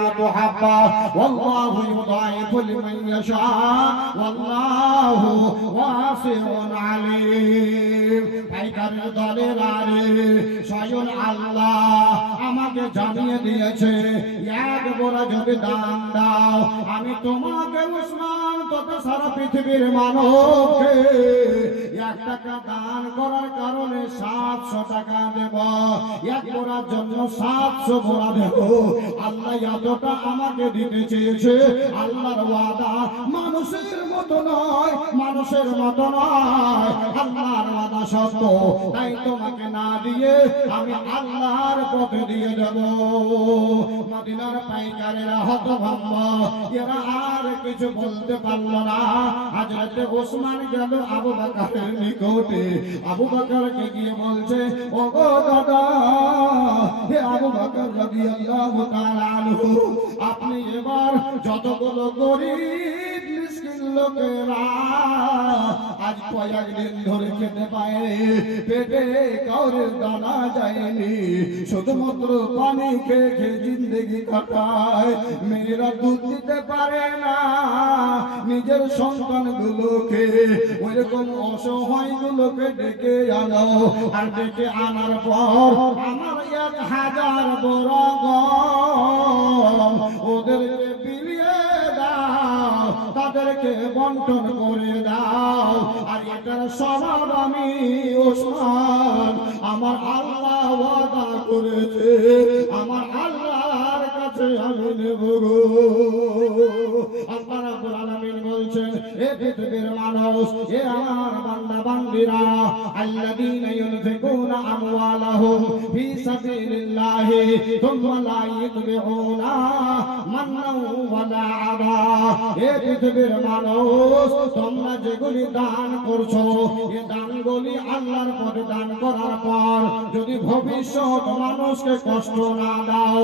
السابعات حبا والله يضاعف لمن يشاء والله واسع عليم পাইকারের দলের আরে স্বয়ং আল্লাহ আমাকে জানিয়ে দিয়েছে এক বোরা যদি দান দাও আমি তোমাকে উসমান তথা সারা পৃথিবীর মানবকে 1 টাকা দান করার কারণে 700 টাকা দেব এক বোরার জন্য 700 বোরা দেব আল্লাহ এতটা আমাকে দিতে চেয়েছে আল্লাহর ওয়াদা মানুষের মতো নয় আল্লাহর ওয়াদা সত্য তাই তোমাকে না দিয়ে আমি আল্লাহর পথে দিয়ে দেব মদিনার পাইকারেরা হতভম্ব এরা আর কিছু বলতে পারল না হযরত ওসমান গেল আবু বকরের নিকটে আবু বকরকে গিয়ে বলছে ও গো দাদা হে আবু বকর রাদিয়াল্লাহু তাআলা আনহু আপনি এবার যতগুলো গরীব মিসকিন লোকেরা আজ কয়েকদিন ধরে খেতে পায় পেটে কাউরের দানা যায়নি শুধুমাত্র পানি খেয়ে জিন্দেগি কাটায় মেয়েরা দুধ দিতে পারে না নিজের সন্তানগুলোকে ওইরকম অসহায় গুলোকে ডেকে আনো আর ডেকে আনার পর আমার 1000 বড় গম ওদেরকে বিলিয়ে দাও তাদেরকে বন্টন করে দাও আর এটার স্বভাব আমি ওসমান আমার আল্লাহ ওয়াদা করেছে আমার আল্লাহর কাছে আমি নেব গো আল্লাহ রাব্বুল আলামিন বলছেন হে পৃথিবীর মানুষ হে আমার বান্দা বান্দীরা আল্লাযীনা ইউনফিকুনা আমওয়ালাহুম ফি সাবিলিল্লাহি থুম্মা লা ইউতবিউনা মান্নাও ওয়ালা আযা হে পৃথিবীর মানুষ তোমরা যেগুলি দান করছো এই দানগুলি আল্লাহর পথে দান করার পর যদি ভবিষ্যৎ মানুষকে কষ্ট না দাও